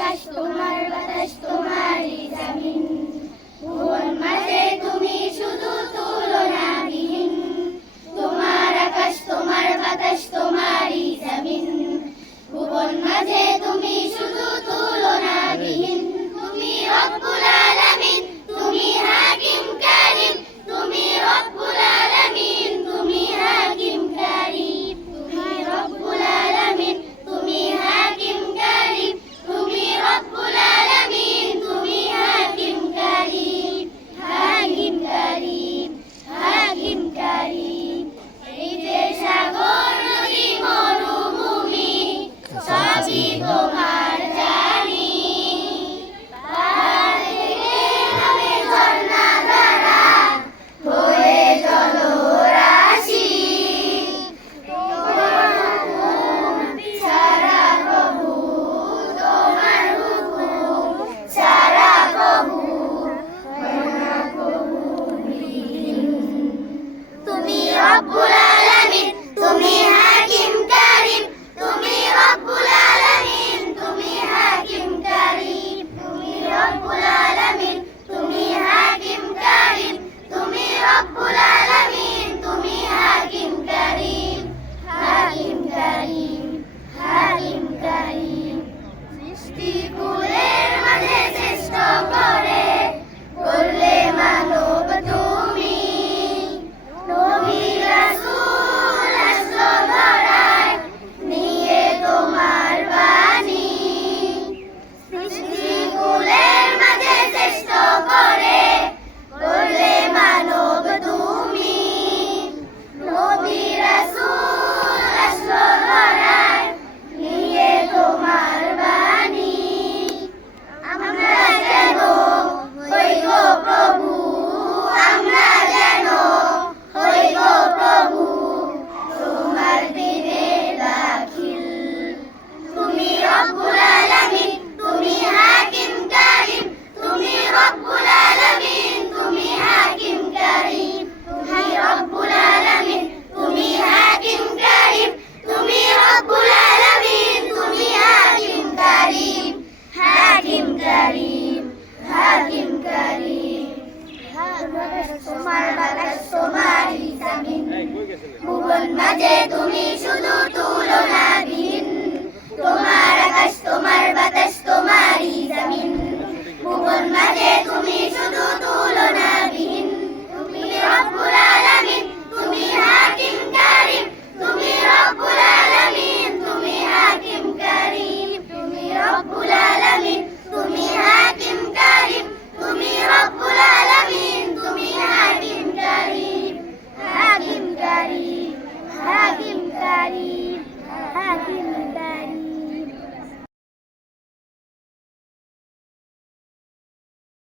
আকাশ তোমার বাতাস তোমারই জামিন। ভুবন মাঝে তুমি তুমি তোমার বাতাস তোমারই ভুবন মাঝে তুমি শুধু তুই